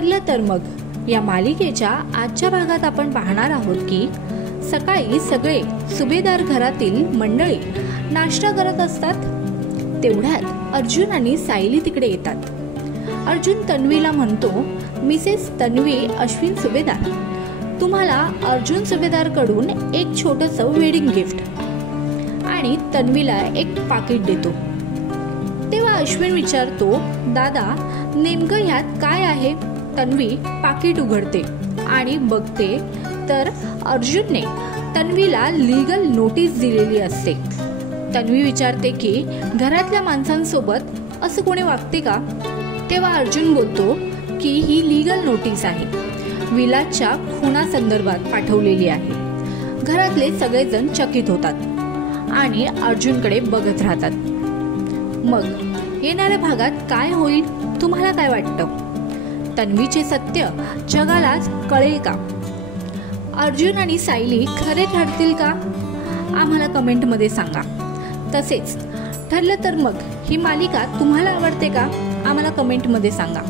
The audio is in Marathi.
ठरलं तर मग या मालिकेच्या आजच्या भागात आपण पाहणार आहोत की सकाळी सगळे सुभेदार घरातील मंडळी नाश्ता करत असतात। तेवढ्यात अर्जुन आणि सायली तिकडे येतात। अर्जुन तन्वीला म्हणतो, मिसेस तन्वी अश्विन सुभेदार, तुम्हाला अर्जुन सुभेदार कडून एक छोटंसं वेडिंग गिफ्ट, आणि तन्वीला एक पाकिट देतो। तेव्हा अश्विन विचारतो, दादा नेमकं ह्यात काय आहे? तन्वी पाकिट उघडते आणि बघते तर अर्जुनने तन्वीला लीगल नोटीस दिलेली असते। तन्वी विचारते की घरातल्या माणसांसोबत असं कोणी वागते का? तेव्हा अर्जुन बोलतो की ही लीगल नोटीस आहे, विलासच्या खुनासंदर्भात पाठवलेली आहे। घरातले सगळेजण चकित होतात आणि अर्जुनकडे बघत राहतात। मग येणाऱ्या भागात काय होईल, तुम्हाला काय वाटतं? तन्वीचे सत्य जगाला कळेल का? अर्जुन आणि सायली खरे ठरतील का? आम्हाला कमेंटमध्ये सांगा। तसेच ठरलं तर मग ही मालिका तुम्हाला आवडते का? आम्हाला कमेंटमध्ये सांगा।